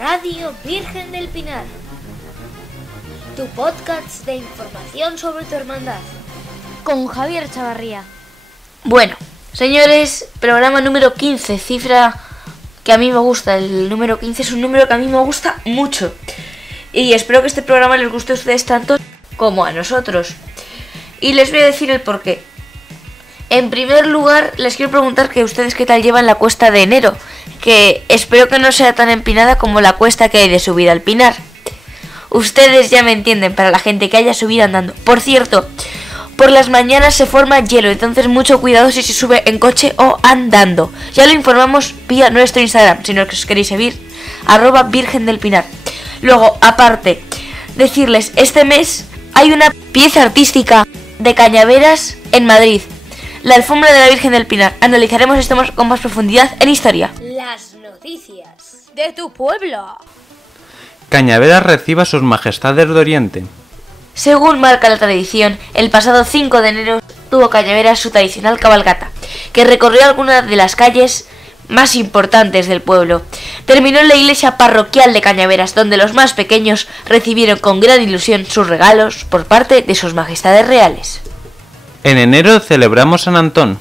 Radio Virgen del Pinar, tu podcast de información sobre tu hermandad, con Javier Chavarría. Bueno, señores, programa número 15, cifra que a mí me gusta. El número 15 es un número que a mí me gusta mucho. Y espero que este programa les guste a ustedes tanto como a nosotros. Y les voy a decir el porqué. En primer lugar, les quiero preguntar que ustedes qué tal llevan la cuesta de enero, que espero que no sea tan empinada como la cuesta que hay de subida al Pinar. Ustedes ya me entienden, para la gente que haya subido andando. Por cierto, por las mañanas se forma hielo, entonces mucho cuidado si se sube en coche o andando. Ya lo informamos vía nuestro Instagram, si no os queréis seguir, @Virgen del Pinar. Luego, aparte, decirles, este mes hay una pieza artística de cañaveras en Madrid. La alfombra de la Virgen del Pinar. Analizaremos esto con más profundidad en historia. Las noticias de tu pueblo. Cañaveras recibe a sus majestades de Oriente. Según marca la tradición, el pasado 5 de enero tuvo Cañaveras su tradicional cabalgata, que recorrió algunas de las calles más importantes del pueblo. Terminó en la iglesia parroquial de Cañaveras, donde los más pequeños recibieron con gran ilusión sus regalos por parte de sus majestades reales. En enero celebramos San Antón.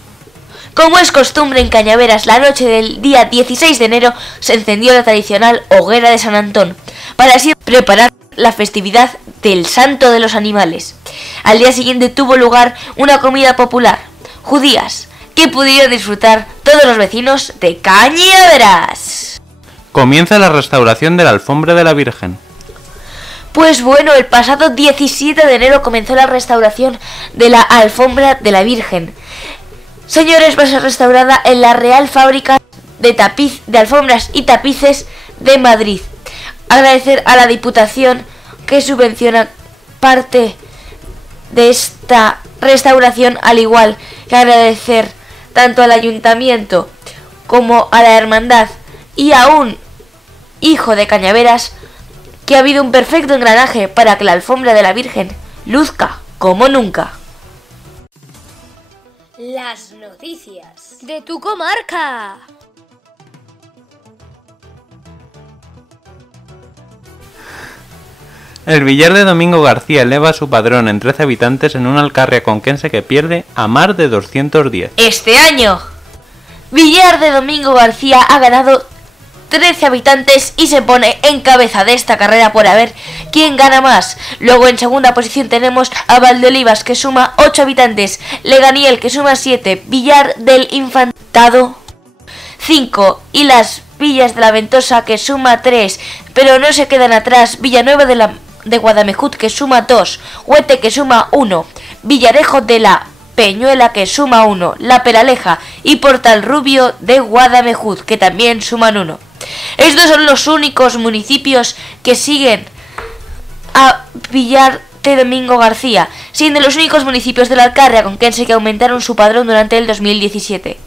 Como es costumbre en Cañaveras, la noche del día 16 de enero se encendió la tradicional hoguera de San Antón, para así preparar la festividad del Santo de los Animales. Al día siguiente tuvo lugar una comida popular, judías, que pudieron disfrutar todos los vecinos de Cañaveras. Comienza la restauración de la alfombra de la Virgen. Pues bueno, el pasado 17 de enero comenzó la restauración de la alfombra de la Virgen. Señores, va a ser restaurada en la Real Fábrica de Alfombras y Tapices de Madrid. Agradecer a la Diputación que subvenciona parte de esta restauración, al igual que agradecer tanto al Ayuntamiento como a la Hermandad y a un hijo de Cañaveras, que ha habido un perfecto engranaje para que la alfombra de la Virgen luzca como nunca. Las noticias de tu comarca. El Villar de Domingo García eleva a su padrón en 13 habitantes en una Alcarria conquense que pierde a más de 210. Este año, Villar de Domingo García ha ganado 13 habitantes y se pone en cabeza de esta carrera por a ver quién gana más. Luego en segunda posición tenemos a Valdeolivas, que suma 8 habitantes, Leganiel, que suma 7, Villar del Infantado 5 y Las Villas de la Ventosa, que suma 3, pero no se quedan atrás Villanueva de Guadamejut, que suma 2, Huete, que suma 1, Villarejo de la Peñuela, que suma 1, La Peraleja y Portal Rubio de Guadamejut, que también suman 1. Estos son los únicos municipios que siguen a Villar de Domingo García, siendo los únicos municipios de la Alcarria conquense que aumentaron su padrón durante el 2017,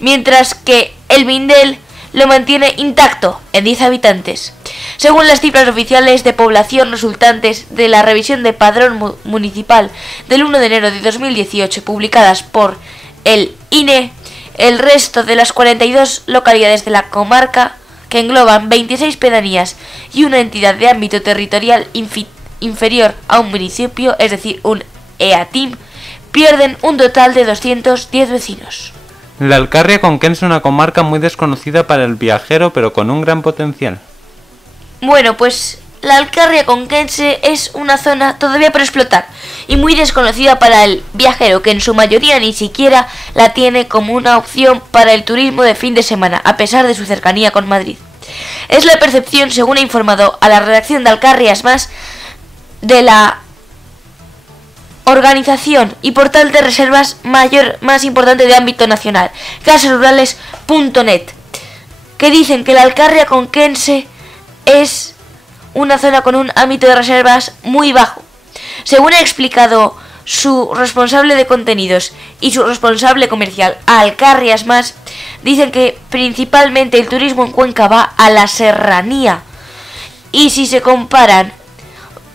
mientras que el Vindel lo mantiene intacto en 10 habitantes. Según las cifras oficiales de población resultantes de la revisión de padrón municipal del 1 de enero de 2018 publicadas por el INE, el resto de las 42 localidades de la comarca, que engloban 26 pedanías y una entidad de ámbito territorial inferior a un municipio, es decir, un EATIM, pierden un total de 210 vecinos. La Alcarria conquense es una comarca muy desconocida para el viajero, pero con un gran potencial. Bueno, pues la Alcarria conquense es una zona todavía por explotar y muy desconocida para el viajero, que en su mayoría ni siquiera la tiene como una opción para el turismo de fin de semana, a pesar de su cercanía con Madrid. Es la percepción, según ha informado a la redacción de Alcarrias Más, de la organización y portal de reservas más importante de ámbito nacional, casasrurales.net, que dicen que la Alcarria conquense es una zona con un ámbito de reservas muy bajo. Según ha explicado su responsable de contenidos y su responsable comercial, Alcarrias Más, dicen que principalmente el turismo en Cuenca va a la serranía, y si se comparan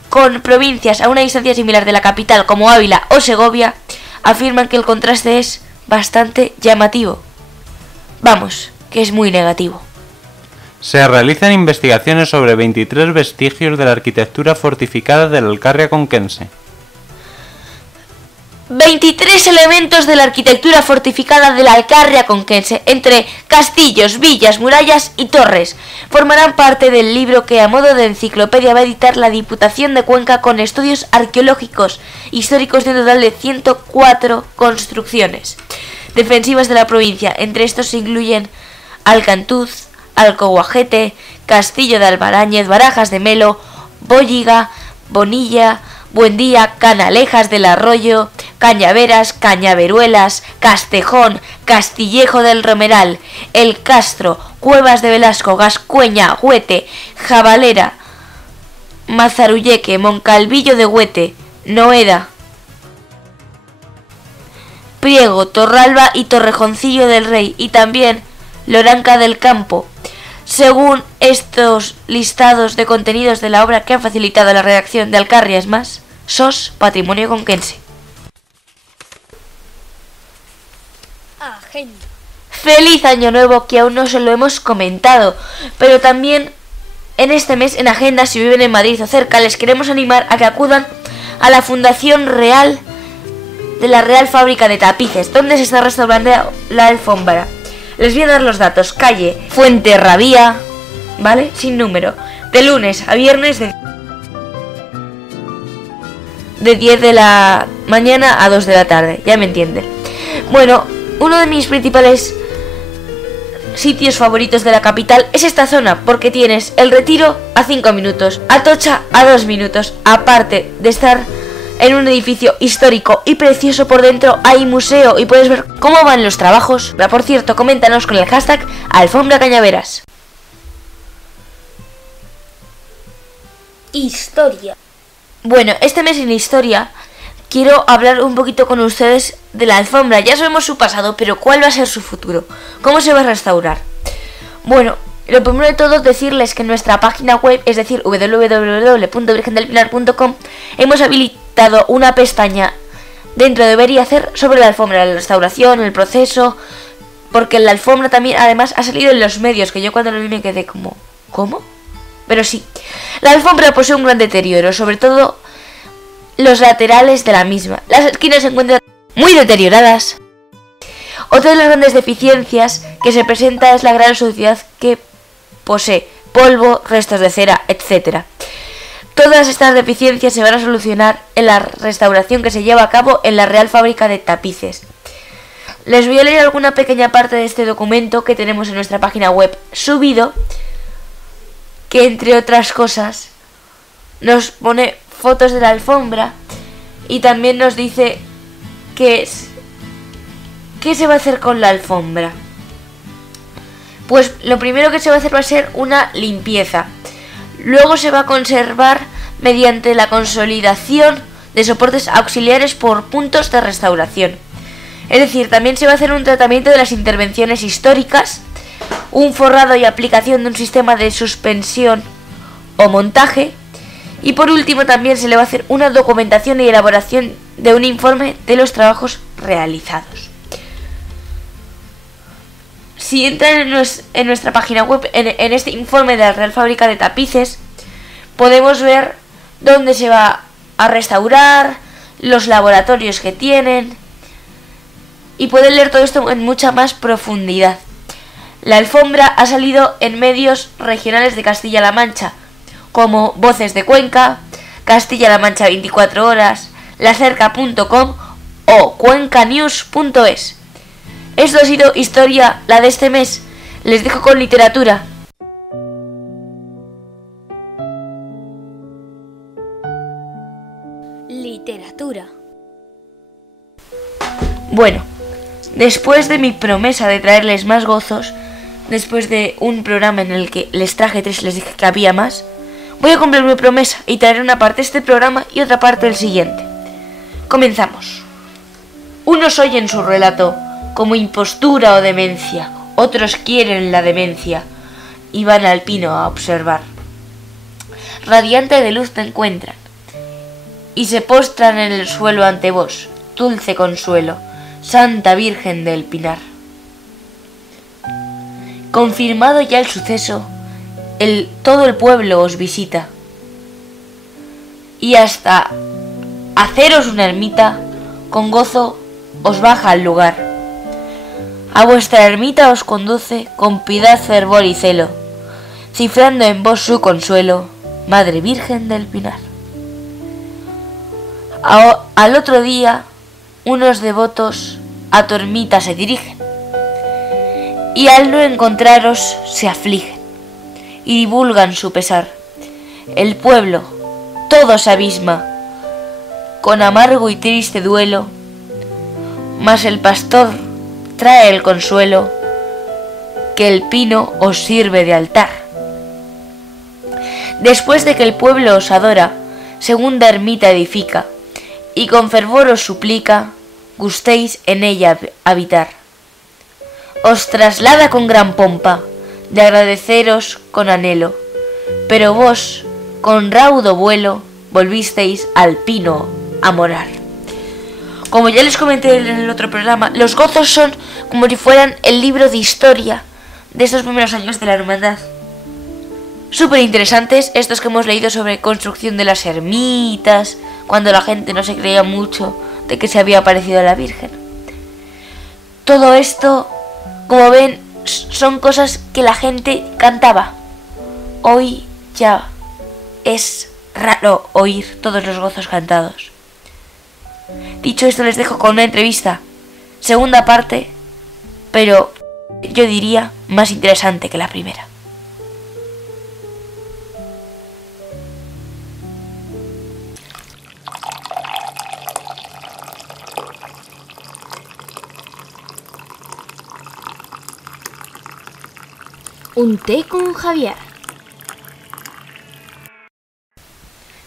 con provincias a una distancia similar de la capital como Ávila o Segovia, afirman que el contraste es bastante llamativo. Vamos, que es muy negativo. Se realizan investigaciones sobre 23 vestigios de la arquitectura fortificada de la Alcarria conquense. 23 elementos de la arquitectura fortificada de la Alcarria conquense, entre castillos, villas, murallas y torres, formarán parte del libro que a modo de enciclopedia va a editar la Diputación de Cuenca con estudios arqueológicos históricos de un total de 104 construcciones defensivas de la provincia. Entre estos se incluyen Alcantuz, Alcoguajete, Castillo de Albarañez, Barajas de Melo, Bólliga, Bonilla, Buendía, Canalejas del Arroyo, Cañaveras, Cañaveruelas, Castejón, Castillejo del Romeral, El Castro, Cuevas de Velasco, Gascueña, Huete, Jabalera, Mazarulleque, Moncalvillo de Huete, Noeda, Priego, Torralba y Torrejoncillo del Rey, y también Loranca del Campo. Según estos listados de contenidos de la obra que han facilitado la redacción de Alcarria es más, SOS Patrimonio Conquense. Agenda. ¡Feliz Año Nuevo! Que aún no se lo hemos comentado, pero también en este mes en Agenda, si viven en Madrid o cerca, les queremos animar a que acudan a la Fundación Real de la Real Fábrica de Tapices, donde se está restaurando la alfombra. Les voy a dar los datos. Calle Fuenterrabía, ¿vale? Sin número. De lunes a viernes de 10 de la mañana a 2 de la tarde. Ya me entienden. Bueno, uno de mis principales sitios favoritos de la capital es esta zona, porque tienes El Retiro a 5 minutos, Atocha a 2 minutos. Aparte de estar en un edificio histórico y precioso, por dentro hay museo y puedes ver cómo van los trabajos. Por cierto, coméntanos con el hashtag Alfombra Cañaveras. Historia. Bueno, este mes en Historia quiero hablar un poquito con ustedes de la alfombra. Ya sabemos su pasado, pero ¿cuál va a ser su futuro? ¿Cómo se va a restaurar? Bueno, lo primero de todo, decirles que en nuestra página web, es decir, www.virgendelpinar.com, hemos habilitado una pestaña dentro de Ver y Hacer sobre la alfombra, la restauración, el proceso, porque la alfombra también además ha salido en los medios, que yo cuando lo vi me quedé como, ¿cómo? Pero sí, la alfombra posee un gran deterioro, sobre todo los laterales de la misma. Las esquinas se encuentran muy deterioradas. Otra de las grandes deficiencias que se presenta es la gran suciedad que posee, polvo, restos de cera, etc. Todas estas deficiencias se van a solucionar en la restauración que se lleva a cabo en la Real Fábrica de Tapices. Les voy a leer alguna pequeña parte de este documento que tenemos en nuestra página web subido, que entre otras cosas nos pone fotos de la alfombra y también nos dice qué se va a hacer con la alfombra. Pues lo primero que se va a hacer va a ser una limpieza. Luego se va a conservar mediante la consolidación de soportes auxiliares por puntos de restauración. Es decir, también se va a hacer un tratamiento de las intervenciones históricas, un forrado y aplicación de un sistema de suspensión o montaje, y por último también se le va a hacer una documentación y elaboración de un informe de los trabajos realizados. Si entran en nuestra página web, en este informe de la Real Fábrica de Tapices, podemos ver dónde se va a restaurar, los laboratorios que tienen, y pueden leer todo esto en mucha más profundidad. La alfombra ha salido en medios regionales de Castilla-La Mancha, como Voces de Cuenca, Castilla-La Mancha 24 horas, lacerca.com o cuencanews.es. Esto ha sido Historia, la de este mes. Les dejo con literatura. Literatura. Bueno, después de mi promesa de traerles más gozos, después de un programa en el que les traje 3 y les dije que había más, voy a cumplir mi promesa y traeré una parte de este programa y otra parte del siguiente. Comenzamos. Unos oyen su relato como impostura o demencia, otros quieren la demencia y van al pino a observar. Radiante de luz te encuentran y se postran en el suelo ante vos, dulce consuelo, Santa Virgen del Pinar. Confirmado ya el suceso, todo el pueblo os visita. Y hasta haceros una ermita, con gozo os baja al lugar. A vuestra ermita os conduce con piedad, fervor y celo, cifrando en vos su consuelo, Madre Virgen del Pinar. Al otro día, unos devotos a tu ermita se dirigen, y al no encontraros se afligen, y divulgan su pesar. El pueblo todo se abisma, con amargo y triste duelo, mas el pastor trae el consuelo, que el pino os sirve de altar. Después de que el pueblo os adora, segunda ermita edifica, y con fervor os suplica, gustéis en ella habitar. Os traslada con gran pompa, de agradeceros con anhelo, pero vos, con raudo vuelo, volvisteis al pino a morar. Como ya les comenté en el otro programa, los gozos son como si fueran el libro de historia de estos primeros años de la hermandad. Súper interesantes estos que hemos leído sobre construcción de las ermitas, cuando la gente no se creía mucho de que se había aparecido a la Virgen. Todo esto, como ven, son cosas que la gente cantaba. Hoy ya es raro oír todos los gozos cantados. Dicho esto, les dejo con una entrevista, segunda parte, pero yo diría más interesante que la primera. Un té con Javier.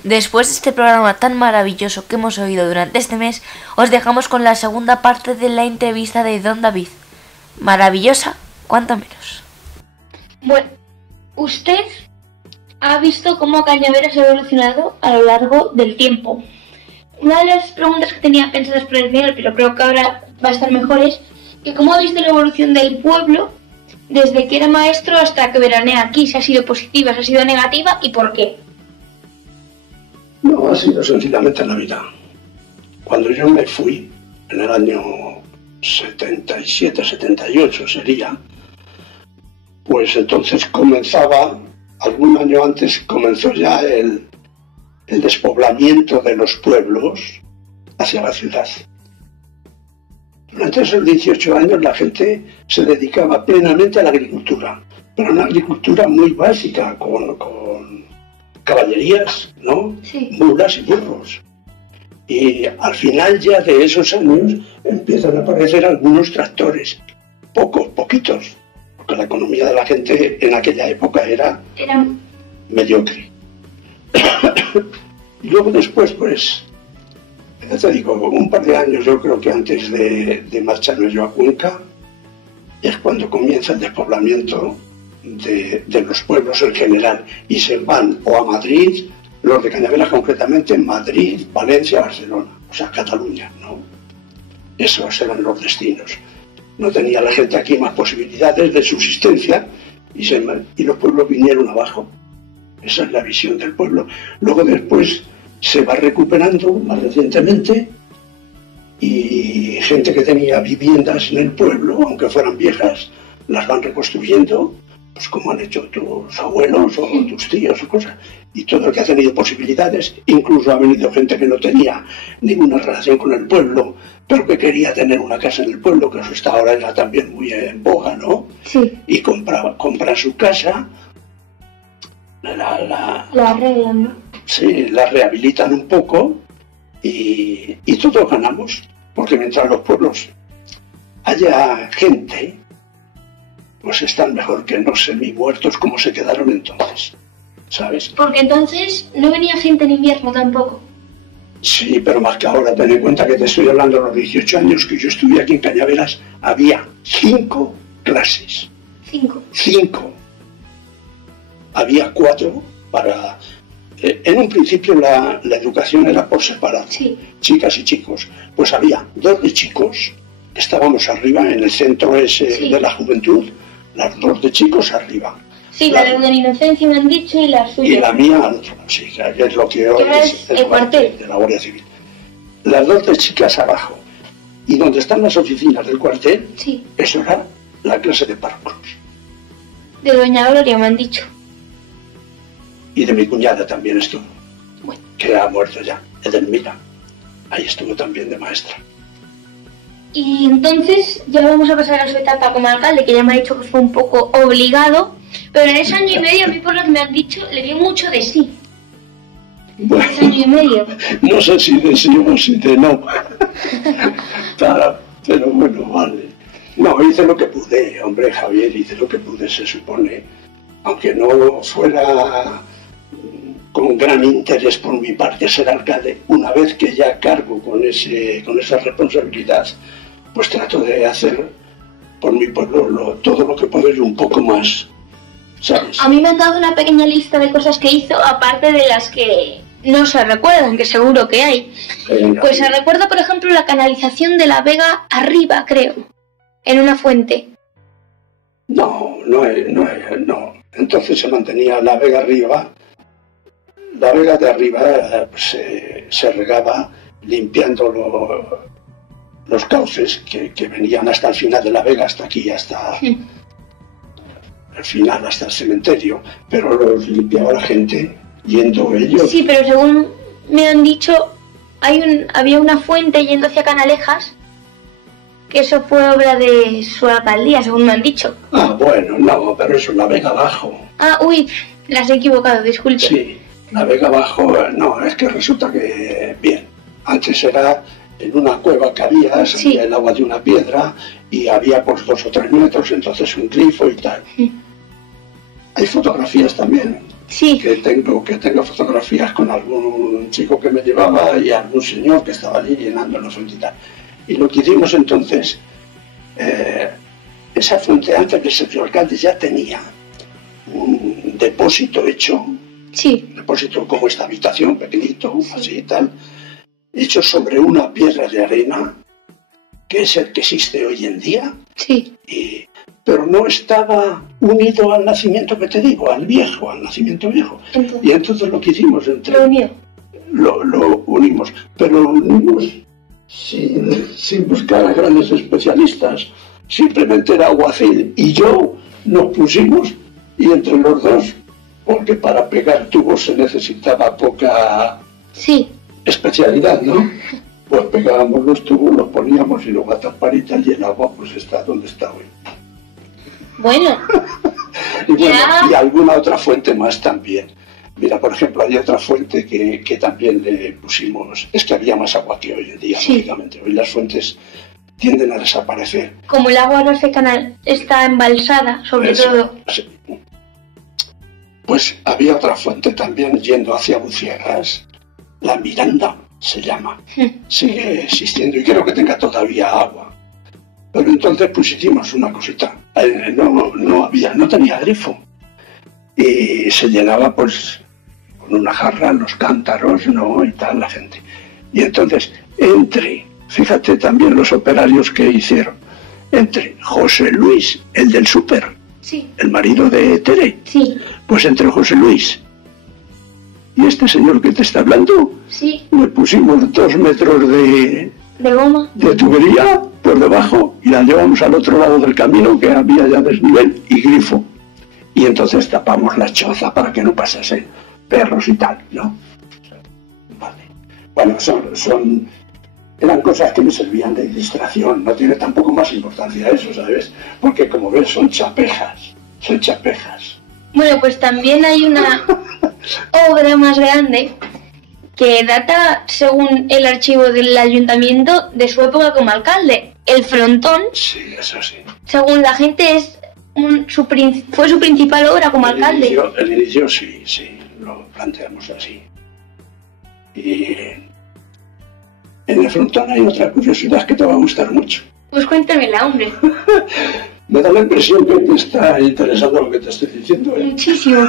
Después de este programa tan maravilloso que hemos oído durante este mes, os dejamos con la segunda parte de la entrevista de Don David. Maravillosa, cuanto menos. Bueno, usted ha visto cómo Cañaveras ha evolucionado a lo largo del tiempo. Una de las preguntas que tenía pensadas por el final, pero creo que ahora va a estar mejor, es que cómo ha visto la evolución del pueblo desde que era maestro hasta que veranea aquí, si ha sido positiva, si ha sido negativa y por qué. No, ha sido sencillamente la vida. Cuando yo me fui, en el año 77, 78 sería, pues entonces comenzaba, algún año antes comenzó ya el despoblamiento de los pueblos hacia la ciudad. Durante esos 18 años la gente se dedicaba plenamente a la agricultura, pero una agricultura muy básica, con caballerías, ¿no? Sí. Mulas y burros. Y al final ya de esos años empiezan a aparecer algunos tractores, poquitos, porque la economía de la gente en aquella época era mediocre. Y luego después, pues, ya te digo, un par de años, yo creo que antes de marcharme yo a Cuenca, es cuando comienza el despoblamiento de los pueblos en general, y se van o a Madrid, los de Cañaveras concretamente, Madrid, Valencia, Barcelona, o sea, Cataluña, ¿no? Esos eran los destinos. No tenía la gente aquí más posibilidades de subsistencia y los pueblos vinieron abajo. Esa es la visión del pueblo. Luego después se va recuperando más recientemente, y gente que tenía viviendas en el pueblo, aunque fueran viejas, las van reconstruyendo, pues como han hecho tus abuelos o tus tíos o cosas. Y todo el que ha tenido posibilidades, incluso ha venido gente que no tenía ninguna relación con el pueblo, pero que quería tener una casa en el pueblo, que eso está ahora ya también muy en boga, ¿no? Sí. Y compra su casa, la arreglan, ¿no? Sí, la rehabilitan un poco y todos ganamos, porque mientras los pueblos haya gente, pues están mejor que no semi-muertos como se quedaron entonces, ¿sabes? Porque entonces no venía gente en invierno tampoco. Sí, pero más que ahora, ten en cuenta que te estoy hablando de los 18 años que yo estuve aquí en Cañaveras, había 5 clases. 5. Había 4 para... En un principio la educación era por separado, sí. Chicas y chicos. Pues había 2 de chicos, estábamos arriba en el centro ese, sí, de la juventud, las 2 de chicos arriba. Sí, la deuda en inocencia me han dicho y la suya. Y la mía al otro lado, sí, que es lo que hoy ahora es es el cuartel de la Guardia Civil. Las dos de chicas abajo. Y donde están las oficinas del cuartel, Sí, eso era la clase de párrocos. de doña Gloria me han dicho. Y de mi cuñada también estuvo, Bueno, que ha muerto ya, Edelmira. Ahí estuvo también de maestra. y entonces ya vamos a pasar a su etapa como alcalde, que ya me ha dicho que fue un poco obligado, pero en ese año y medio, a mí por lo que me han dicho, le dio mucho de sí. Bueno, Ese año y medio. no sé si de sí o si de no. Pero bueno, vale. No, hice lo que pude, hombre, Javier, hice lo que pude, se supone. Aunque no fuera con gran interés por mi parte ser alcalde, una vez que ya cargo con esa responsabilidad, pues trato de hacer por mi pueblo todo lo que puedo y un poco más, ¿sabes? A mí me han dado una pequeña lista de cosas que hizo, aparte de las que no se recuerdan, que seguro que hay. Venga. Pues se recuerda, por ejemplo, la canalización de la Vega arriba, creo, en una fuente. No. Entonces se mantenía la vega arriba. La vega de arriba pues, se regaba limpiando los cauces que venían hasta el final de la vega, hasta aquí, hasta el final, hasta el cementerio. Pero los limpiaba la gente yendo ellos. Sí, pero según me han dicho, había una fuente yendo hacia Canalejas, que eso fue obra de su alcaldía, según me han dicho. Ah, bueno, no, pero eso, la vega abajo. Ah, uy, las he equivocado, disculpe. Sí, la vega abajo, no, es que resulta que, bien, antes era en una cueva que había, salía el agua de una piedra y había pues 2 o 3 metros, entonces un grifo y tal. Hay fotografías también, Sí, que tengo fotografías con algún chico que me llevaba y algún señor que estaba allí llenando la fuente y tal. Y lo que hicimos entonces, esa fuente antes de ser alcalde ya tenía un depósito hecho, sí, depósito como esta habitación, pequeñito, así y tal, hecho sobre una piedra de arena, que es el que existe hoy en día, sí. pero no estaba unido al nacimiento que te digo, al nacimiento viejo. Entonces, Y entonces lo que hicimos lo unió. lo unimos, pero lo unimos sin buscar a grandes especialistas. Simplemente era Aguacil y yo nos pusimos, y entre los dos, porque para pegar tubos se necesitaba poca Sí, especialidad, ¿no? Pues pegábamos los tubos, los poníamos y luego a taparitas y el agua pues está donde está hoy. bueno, Y bueno, Ya. y alguna otra fuente más también. Mira, por ejemplo, hay otra fuente que también le pusimos. Es que había más agua que hoy en día, Sí. lógicamente. Hoy las fuentes tienden a desaparecer. como el agua no se canal está embalsada, sobre Eso, todo. sí. Pues había otra fuente también yendo hacia Buciegas. La Miranda se llama. Sigue existiendo y creo que tenga todavía agua. Pero entonces pues hicimos una cosita. No tenía grifo. Y se llenaba pues con una jarra, los cántaros, ¿no? Y tal, la gente. Y entonces, fíjate también los operarios que hicieron, entre José Luis, el del súper, Sí, el marido de Tere, sí, pues entre José Luis y este señor que te está hablando, sí, le pusimos 2 metros de goma. tubería por debajo y la llevamos al otro lado del camino, que había ya desnivel y grifo. Y entonces tapamos la choza para que no pasasen perros y tal, ¿no? Vale. Bueno, eran cosas que me servían de distracción, no tiene tampoco más importancia eso, ¿sabes? Porque como ves son chapejas. Bueno, pues también hay una obra más grande que data, según el archivo del ayuntamiento, de su época como alcalde. El frontón, Sí, eso sí. según la gente, fue su principal obra como alcalde. El inicio sí, lo planteamos así. Y en el frontón hay otra curiosidad que te va a gustar mucho. Pues cuéntamela, hombre. Me da la impresión que te está interesando lo que te estoy diciendo, ¿eh? Muchísimo.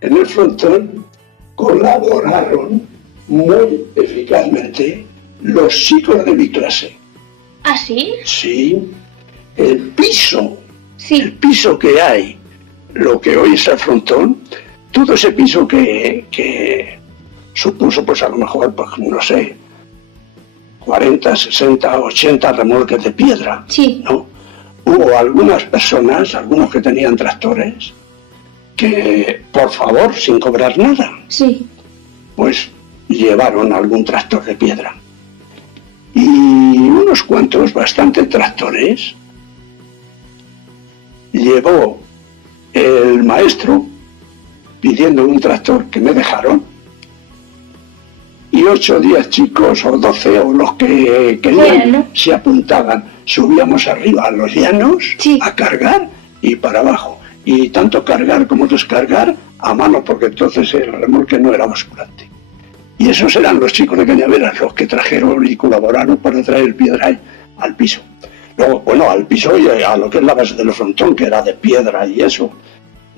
En el frontón colaboraron muy eficazmente los chicos de mi clase. ¿Ah, sí? Sí, el piso Sí. El piso que hay, lo que hoy es el frontón, todo ese piso que supuso, pues a lo mejor, pues no sé, 40, 60, 80 remolques de piedra, Sí. ¿no? Hubo algunas personas, algunos que tenían tractores, que por favor, sin cobrar nada, Sí. pues llevaron algún tractor de piedra. Y unos cuantos, bastantes tractores, llevó el maestro pidiendo un tractor que me dejaron, y 8 o 10 chicos o 12 o los que querían, ¿no? se apuntaban, subíamos arriba a los llanos, Sí. a cargar y para abajo, y tanto cargar como descargar a mano, porque entonces el remolque no era basculante. Y esos eran los chicos de Cañaveras los que trajeron y colaboraron para traer el piedra al piso. Luego, bueno, al piso y a lo que es la base del frontón, que era de piedra y eso.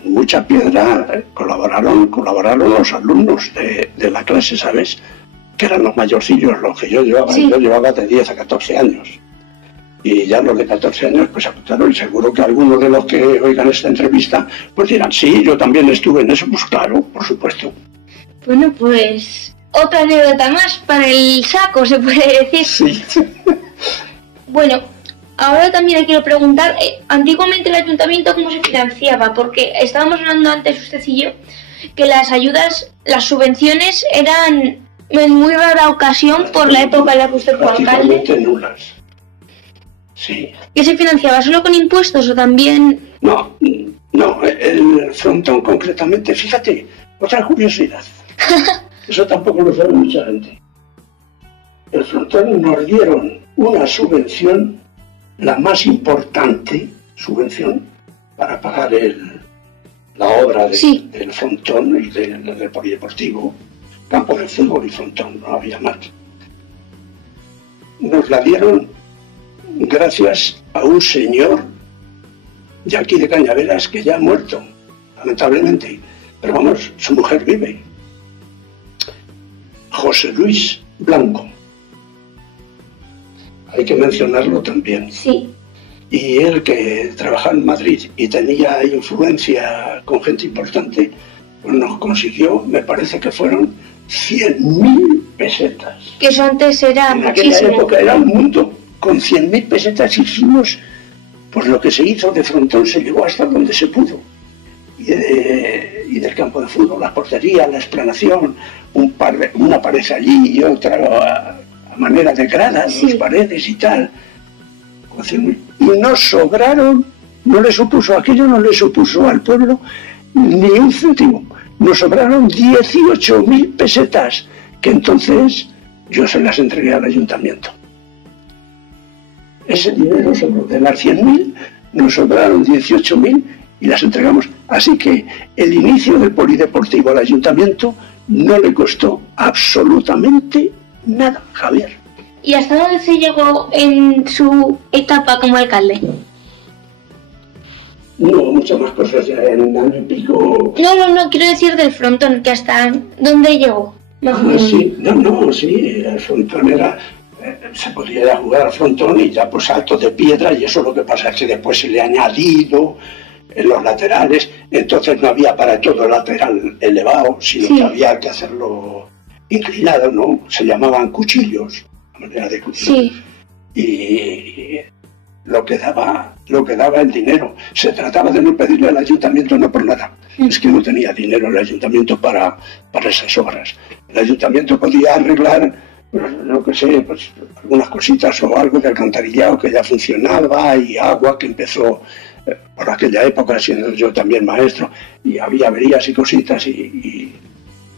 Mucha piedra, colaboraron los alumnos de la clase, ¿sabes? Que eran los mayorcillos, los que yo llevaba. Sí. Yo llevaba de 10 a 14 años. Y ya los de 14 años pues apuntaron, y seguro que algunos de los que oigan esta entrevista pues dirán, sí, yo también estuve en eso. Pues claro, por supuesto. Bueno, pues otra anécdota más para el saco, se puede decir. Sí. Bueno, ahora también le quiero preguntar, antiguamente el ayuntamiento cómo se financiaba, porque estábamos hablando antes usted y yo que las ayudas, las subvenciones eran en muy rara ocasión por la época en la que usted fue alcalde. Prácticamente nulas. Sí. ¿Qué se financiaba? ¿Solo con impuestos o también...? No, el frontón concretamente, fíjate, otra curiosidad. Eso tampoco lo sabe mucha gente. El frontón nos dieron una subvención, la más importante subvención, para pagar la obra del frontón y del polideportivo, campo de fútbol y frontón, no había más. Nos la dieron gracias a un señor de aquí de Cañaveras que ya ha muerto, lamentablemente, pero vamos, su mujer vive. José Luis Blanco. Hay que mencionarlo también. Sí. Y él, que trabajaba en Madrid y tenía influencia con gente importante, pues nos consiguió, me parece que fueron 100.000 pesetas. Que eso antes era En aquella muchísimo. época era un mundo. Con 100.000 pesetas hicimos, pues lo que se hizo de frontón se llegó hasta donde se pudo. Y del campo de fútbol, la portería, la explanación, una pared allí y otra a manera de gradas, Sí. 2 paredes y tal. Con 100.000. Y nos sobraron, aquello no le supuso al pueblo ni un céntimo. Nos sobraron 18.000 pesetas, que entonces yo se las entregué al ayuntamiento. Ese dinero sobró. De las 100.000 nos sobraron 18.000 y las entregamos. Así que el inicio del polideportivo al ayuntamiento no le costó absolutamente nada, Javier. ¿Y hasta dónde se llegó en su etapa como alcalde? No, muchas más cosas ya en un año y pico. No, quiero decir del frontón, que hasta dónde llegó. Más o menos. Sí, el frontón era... se podía ya jugar al frontón y ya pues saltos de piedra, y eso lo que pasa es que después se le ha añadido en los laterales, entonces no había para todo lateral elevado, sino que había que hacerlo inclinado, ¿no? Se llamaban cuchillos, a manera de cuchillo. Sí. Y lo que daba el dinero. Se trataba de no pedirle al ayuntamiento, no por nada. Es que no tenía dinero el ayuntamiento para esas obras. El ayuntamiento podía arreglar, no que sé, pues algunas cositas o algo de alcantarillado que ya funcionaba, y agua que empezó por aquella época, siendo yo también maestro, y había averías y cositas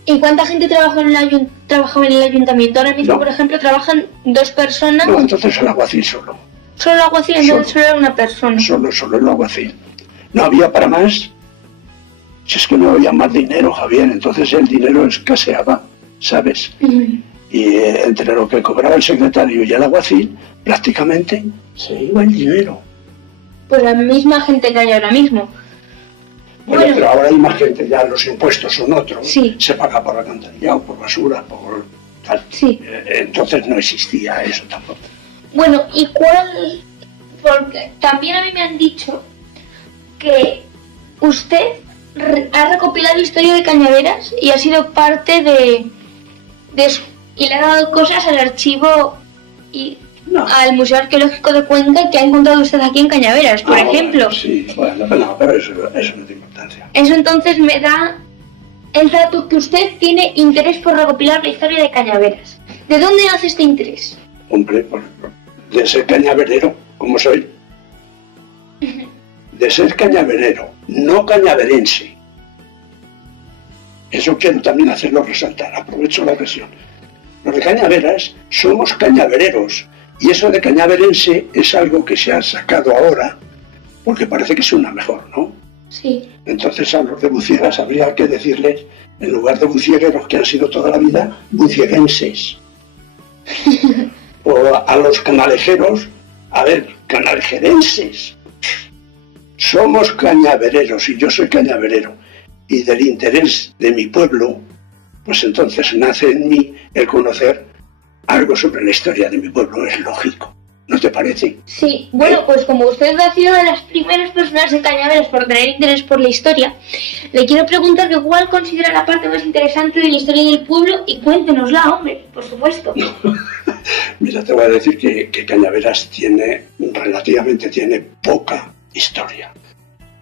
¿Y cuánta gente trabajaba en el ayuntamiento? Ahora mismo, por ejemplo, trabajan 2 personas. No, entonces el alguacil solo. Solo el alguacil, entonces solo era una persona. Solo el alguacil. No había para más. Si es que no había más dinero, Javier, entonces el dinero escaseaba, ¿sabes? Y entre lo que cobraba el secretario y el alguacil, prácticamente se iba el dinero. Pues la misma gente que hay ahora mismo. Bueno, pero ahora hay más gente, ya los impuestos son otros. Sí. Se paga por alcantarillado, por basura, por tal. Sí. Entonces no existía eso tampoco. Bueno, ¿y cuál? Porque también a mí me han dicho que usted ha recopilado historia de Cañaveras y ha sido parte de eso. Y le ha dado cosas al archivo y No. al Museo Arqueológico de Cuenca que ha encontrado usted aquí en Cañaveras, por ejemplo. Bueno, sí, bueno, no, pero eso no tiene importancia. Eso entonces me da el dato que usted tiene interés por recopilar la historia de Cañaveras. ¿De dónde nace este interés? Hombre, de ser cañaverero, como soy. De ser cañaverero, no cañaverense. Eso quiero también hacerlo resaltar, aprovecho la ocasión. Los de Cañaveras somos cañavereros, y eso de cañaverense es algo que se ha sacado ahora, porque parece que suena mejor, ¿no? Sí. Entonces a los de Buciegas habría que decirles, en lugar de buciegueros que han sido toda la vida, bucieguenses. O a los canalejeros, a ver, canalejerenses. Somos cañavereros y yo soy cañaverero. Y del interés de mi pueblo, pues entonces nace en mí el conocer algo sobre la historia de mi pueblo. Es lógico, ¿no te parece? Sí, bueno, pues como usted ha sido de las primeras personas en Cañaveras por tener interés por la historia, le quiero preguntar que cuál considera la parte más interesante de la historia del pueblo y cuéntenosla, hombre, por supuesto. Mira, te voy a decir que Cañaveras relativamente tiene poca historia.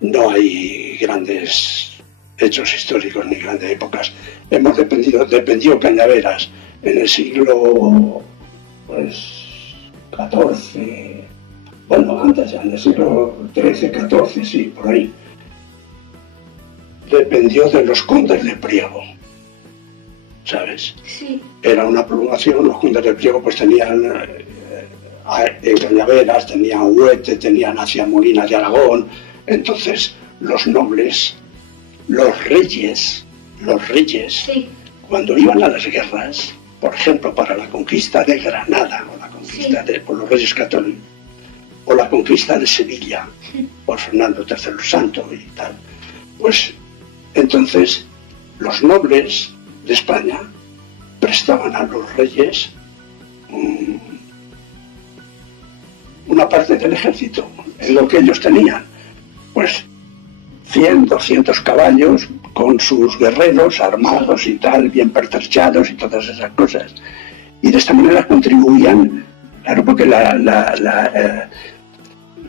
No hay grandes hechos históricos ni grandes épocas. Hemos dependido Cañaveras en el siglo XIV, bueno, antes ya, en el siglo XIII, XIV, sí, por ahí. Dependió de los condes de Priego, ¿sabes? Sí. Era una población, los condes de Priego pues tenían en Cañaveras, tenían Huete, tenían hacia Molina de Aragón. Entonces los nobles, los reyes, Sí. cuando iban a las guerras, por ejemplo, para la conquista de Granada, o la conquista por los reyes católicos, o la conquista de Sevilla, por Fernando III el Santo y tal, pues entonces los nobles de España prestaban a los reyes una parte del ejército, en lo que ellos tenían, pues 100, 200 caballos con sus guerreros armados y tal, bien pertrechados y todas esas cosas. Y de esta manera contribuían, claro, porque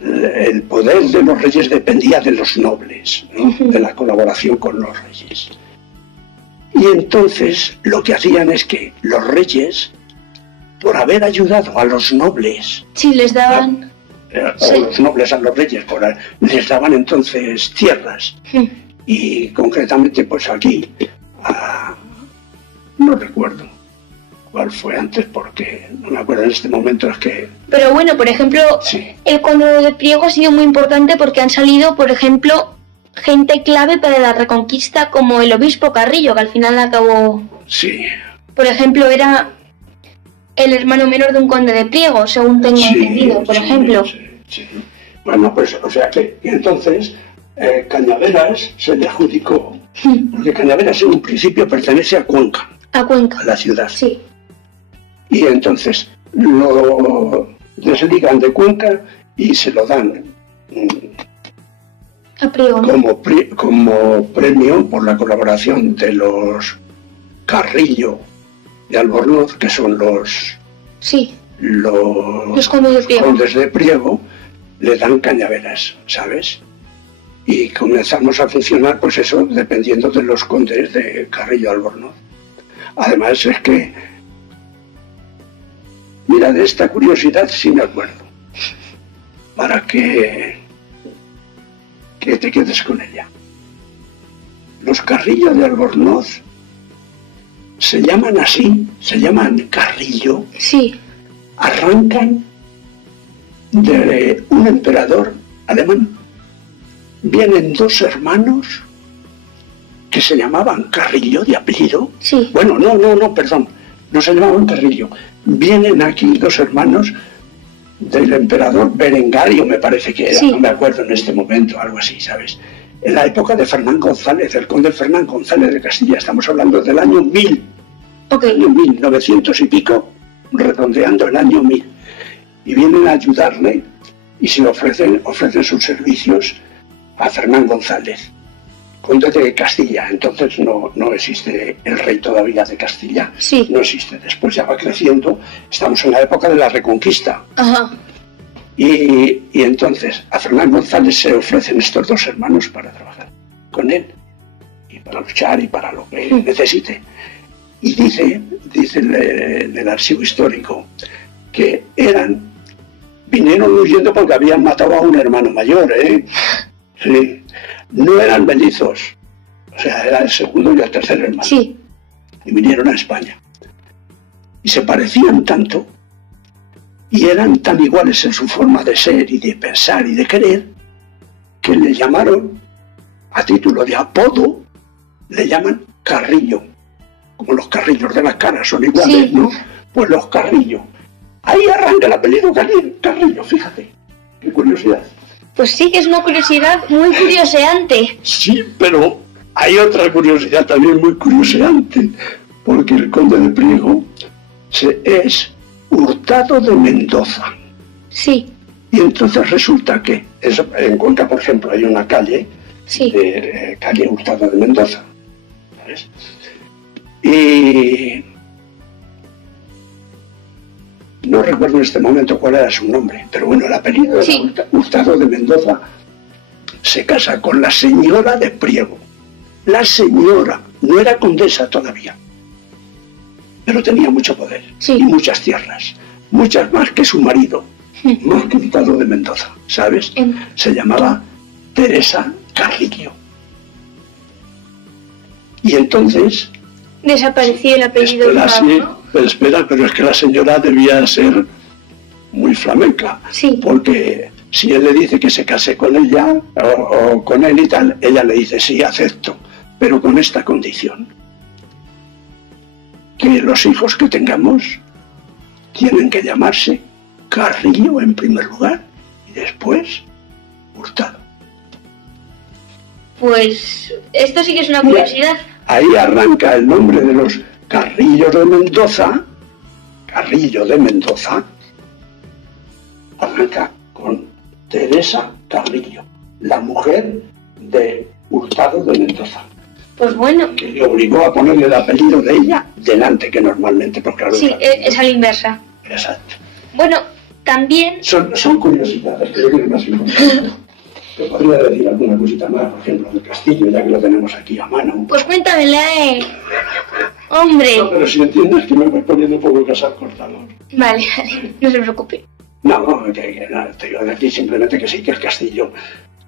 el poder de los reyes dependía de los nobles, ¿no? De la colaboración con los reyes. Y entonces lo que hacían es que los reyes, por haber ayudado a los nobles, Sí, les daban... o los nobles a los reyes, les daban entonces tierras. Y concretamente pues aquí, no recuerdo cuál fue antes porque no me acuerdo en este momento, es que... Pero bueno, por ejemplo, Sí. el conde de Priego ha sido muy importante porque han salido, por ejemplo, gente clave para la Reconquista como el obispo Carrillo, que al final acabó... Sí, Por ejemplo, era el hermano menor de un conde de Priego, según tengo entendido, por ejemplo. Sí. Bueno, pues o sea que entonces Cañaveras se le adjudicó, porque Cañaveras en un principio pertenece a Cuenca, A Cuenca. a la ciudad. Sí. Y entonces lo desligan de Cuenca y se lo dan A Priego, ¿no? como premio por la colaboración de los Carrillo de Albornoz, que son los Sí. Los condes de Priego. condes de Priego, le dan Cañaveras, ¿sabes? Y comenzamos a funcionar, pues eso, dependiendo de los condes de Carrillo de Albornoz. Además es que, mira, de esta curiosidad sí me acuerdo, para que te quedes con ella. Los Carrillo de Albornoz se llaman así, se llaman Carrillo, Sí. arrancan de un emperador alemán. Vienen dos hermanos que se llamaban Carrillo de apellido. Sí. Bueno, no, perdón, no se llamaban Carrillo. Vienen aquí dos hermanos del emperador Berengario, me parece que era, Sí. no me acuerdo en este momento, algo así, ¿sabes? En la época de Fernán González, el conde Fernán González de Castilla, estamos hablando del año 1000, Ok. año 1900 y pico, redondeando el año 1000. Y vienen a ayudarle y se ofrecen sus servicios a Fernán González, conde de Castilla. Entonces no existe el rey todavía de Castilla. Sí. No existe. Después ya va creciendo. Estamos en la época de la Reconquista. Ajá. Y entonces a Fernán González se ofrecen estos dos hermanos para trabajar con él. Y para luchar y para lo que necesite. Y dice el archivo histórico que vinieron huyendo porque habían matado a un hermano mayor, ¿eh? Sí. No eran mellizos, o sea, era el segundo y el tercer hermano. Sí. Y vinieron a España. Y se parecían tanto, y eran tan iguales en su forma de ser y de pensar y de querer, que le llamaron, a título de apodo, le llaman Carrillo. Como los carrillos de las caras son iguales, sí, ¿no? Pues los Carrillo. Ahí arranca el apellido Carrillo, fíjate. Qué curiosidad. Pues sí que es una curiosidad muy curioseante. Sí, pero hay otra curiosidad también muy curioseante, porque el conde de Priego es Hurtado de Mendoza. Sí. Y entonces resulta que en Cuenca, por ejemplo, hay una calle, sí, calle Hurtado de Mendoza, ¿sabes? Y no recuerdo en este momento cuál era su nombre, pero bueno, el apellido era sí, Hurtado de Mendoza. Se casa con la señora de Priego. La señora, no era condesa todavía, pero tenía mucho poder, sí, y muchas tierras, muchas más que su marido, más que Hurtado de Mendoza, ¿sabes? Se llamaba Teresa Carrillo. Y entonces desapareció el apellido de ¿no? Pero espera, pero es que la señora debía ser muy flamenca, sí, porque si él le dice que se case con ella o con él y tal, ella le dice sí, acepto, pero con esta condición: que los hijos que tengamos tienen que llamarse Carrillo en primer lugar y después Hurtado. Pues esto sí que es una curiosidad. Ahí arranca el nombre de los Carrillo de Mendoza. Carrillo de Mendoza arranca con Teresa Carrillo, la mujer de Hurtado de Mendoza. Pues bueno. Que le obligó a ponerle el apellido de ella delante, que normalmente, pues claro. Sí, es a la inversa. Exacto. Bueno, también... Son curiosidades, que yo creo que más importante. Te podría decir alguna cosita más, por ejemplo, del castillo, ya que lo tenemos aquí a mano. Pues cuéntamela, hombre. No, pero si entiendes que me voy poniendo un poco casar cortador. Vale, no se preocupe. No, que nada, te digo de aquí simplemente que sí, que el castillo,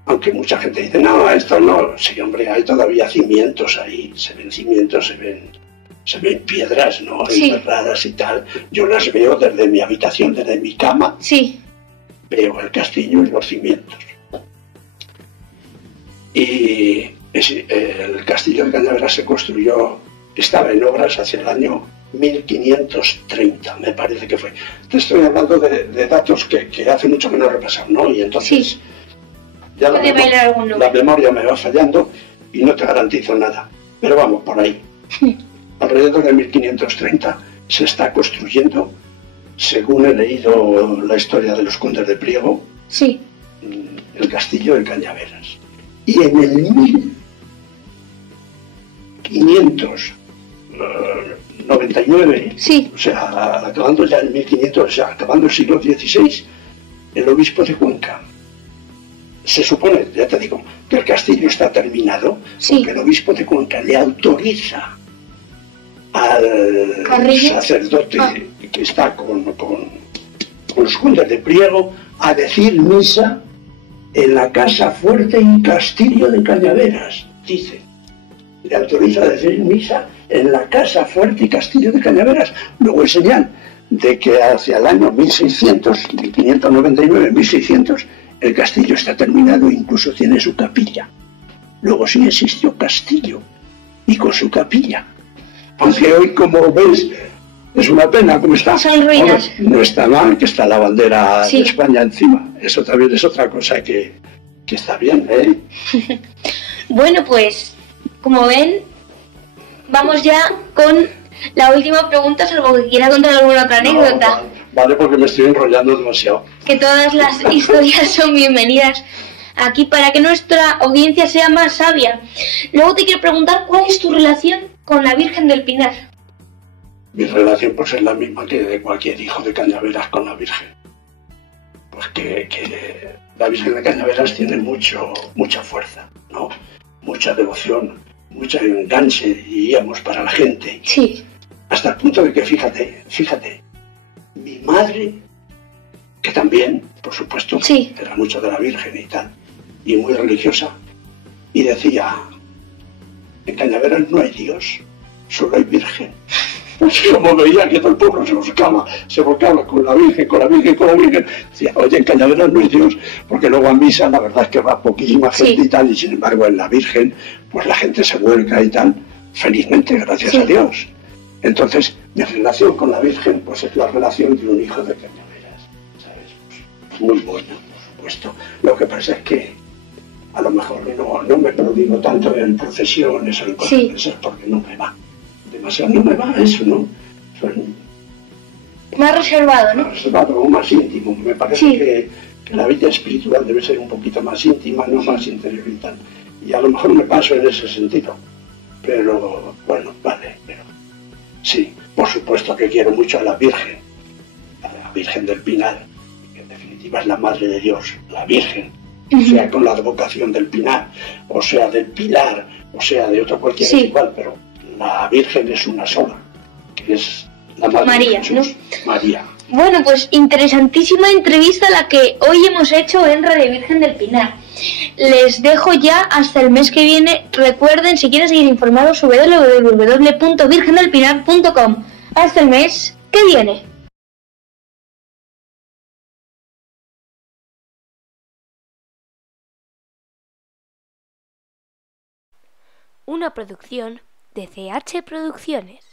aunque mucha gente dice, no, esto no, sí, hombre, hay todavía cimientos ahí, se ven cimientos, se ven piedras, ¿no? Sí. Enterradas y tal. Yo las veo desde mi habitación, desde mi cama. Sí. Veo el castillo y los cimientos. Y el castillo de Cañaveras se construyó, estaba en obras hacia el año 1530, me parece que fue. Te estoy hablando de datos que hace mucho que no he repasado, ¿no? Y entonces sí, ya la memoria me va fallando y no te garantizo nada. Pero vamos, por ahí. Alrededor de 1530 se está construyendo, según he leído la historia de los condes de Priego, sí, el castillo de Cañaveras. Y en el 1599, sí, o sea, acabando ya el 1500, o sea, acabando el siglo XVI, el obispo de Cuenca, se supone, ya te digo, que el castillo está terminado, sí, porque el obispo de Cuenca le autoriza al sacerdote que está con los condes de Priego a decir misa en la casa fuerte y castillo de Cañaveras, dice. Le autoriza a decir misa en la casa fuerte y castillo de Cañaveras. Luego es señal de que hacia el año 1599-1600, el castillo está terminado e incluso tiene su capilla. Luego sí existió castillo y con su capilla. Aunque hoy, como ves, es una pena como está. Son ruinas. No está mal que está la bandera de España encima. Eso también es otra cosa que está bien, ¿eh? Bueno, pues, como ven, vamos ya con la última pregunta, salvo que quiera contar alguna otra anécdota. Vale, porque me estoy enrollando demasiado. Que todas las historias son bienvenidas. aquí para que nuestra audiencia sea más sabia. Luego te quiero preguntar cuál es tu relación con la Virgen del Pinar. Mi relación pues es la misma que de cualquier hijo de Cañaveras con la Virgen. Pues que la Virgen de Cañaveras tiene mucha fuerza, ¿no? Mucha devoción, mucho enganche, diríamos, para la gente. Sí. Hasta el punto de que, fíjate, mi madre, que también, por supuesto, sí, era mucho de la Virgen y tal, y muy religiosa, y decía, en Cañaveras no hay Dios, solo hay Virgen. Pues como veía que todo el pueblo se volcaba con la Virgen, decía, oye, en Cañaveras no hay Dios, porque luego a misa la verdad es que va poquísima gente y tal, y sin embargo en la Virgen, pues la gente se vuelca y tal, felizmente, gracias a Dios. Entonces, mi relación con la Virgen, pues es la relación de un hijo de Cañaveras, ¿sabes? Pues, muy bueno, por supuesto. Lo que pasa es que a lo mejor no me prodigo tanto en procesiones o en cosas de esas porque no me va. Demasiado no me va eso, ¿no? Más reservado, ¿no? Más reservado, más íntimo. Me parece que la vida espiritual debe ser un poquito más íntima, no más interior y tal. Y a lo mejor me paso en ese sentido. Pero, bueno, vale, pero... Sí, por supuesto que quiero mucho a la Virgen del Pinar, que en definitiva es la Madre de Dios, la Virgen, sea con la advocación del Pinar, o sea del Pilar, o sea de otro cualquier igual, pero la Virgen es una sola, que es la Madre María, de Jesús, ¿no? María. Bueno, pues interesantísima entrevista la que hoy hemos hecho en Radio Virgen del Pinar. Les dejo ya hasta el mes que viene. Recuerden, si quieren seguir informados, www.virgendelpinar.com. Hasta el mes que viene. Una producción de CH Producciones.